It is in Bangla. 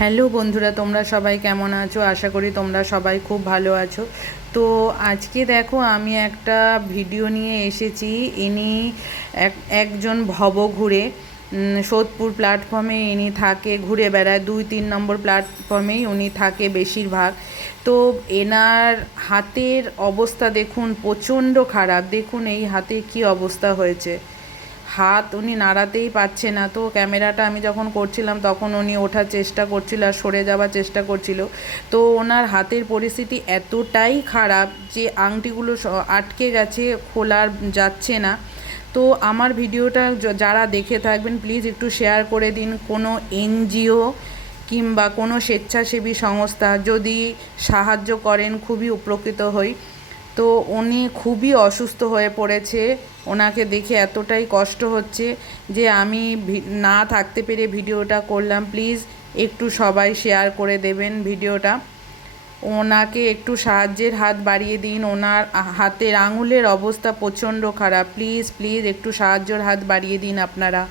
হ্যালো বন্ধুরা, তোমরা সবাই কেমন আছো? আশা করি তোমরা সবাই খুব ভালো আছো। তো আজকে দেখো আমি একটা ভিডিও নিয়ে এসেছি। ইনি একজন ভবঘুরে সোদপুর প্ল্যাটফর্মে ইনি থাকে, ঘুরে বেড়ায়। 2-3 নম্বর প্ল্যাটফর্মেই উনি থাকে বেশিরভাগ। তো এনার হাতের অবস্থা দেখুন, প্রচণ্ড খারাপ। দেখুন এই হাতে কি অবস্থা হয়েছে। হাত উনি নাড়াতেই পারছে না। তো ক্যামেরাটা আমি যখন করছিলাম তখন উনি ওঠার চেষ্টা করছিল আর সরে যাওয়ার চেষ্টা করছিল। তো ওনার হাতের পরিস্থিতি এতটাই খারাপ যে আংটিগুলো আটকে গেছে, খোলা যাচ্ছে না। তো আমার ভিডিওটা যারা দেখে থাকবেন প্লিজ একটু শেয়ার করে দিন। কোনো এনজিও কিংবা কোনো স্বেচ্ছাসেবী সংস্থা যদি সাহায্য করেন খুবই উপকৃত হই। তো উনি খুবই অসুস্থ হয়ে পড়েছে। ওনাকে দেখে এতটাই কষ্ট হচ্ছে যে আমি না থাকতে পেরে ভিডিওটা করলাম। প্লিজ একটু সবাই শেয়ার করে দেবেন ভিডিওটা। ওনাকে একটু সাহায্যের হাত বাড়িয়ে দিন। ওনার হাতের আঙুলের অবস্থা প্রচণ্ড খারাপ। প্লিজ প্লিজ একটু সাহায্যের হাত বাড়িয়ে দিন আপনারা।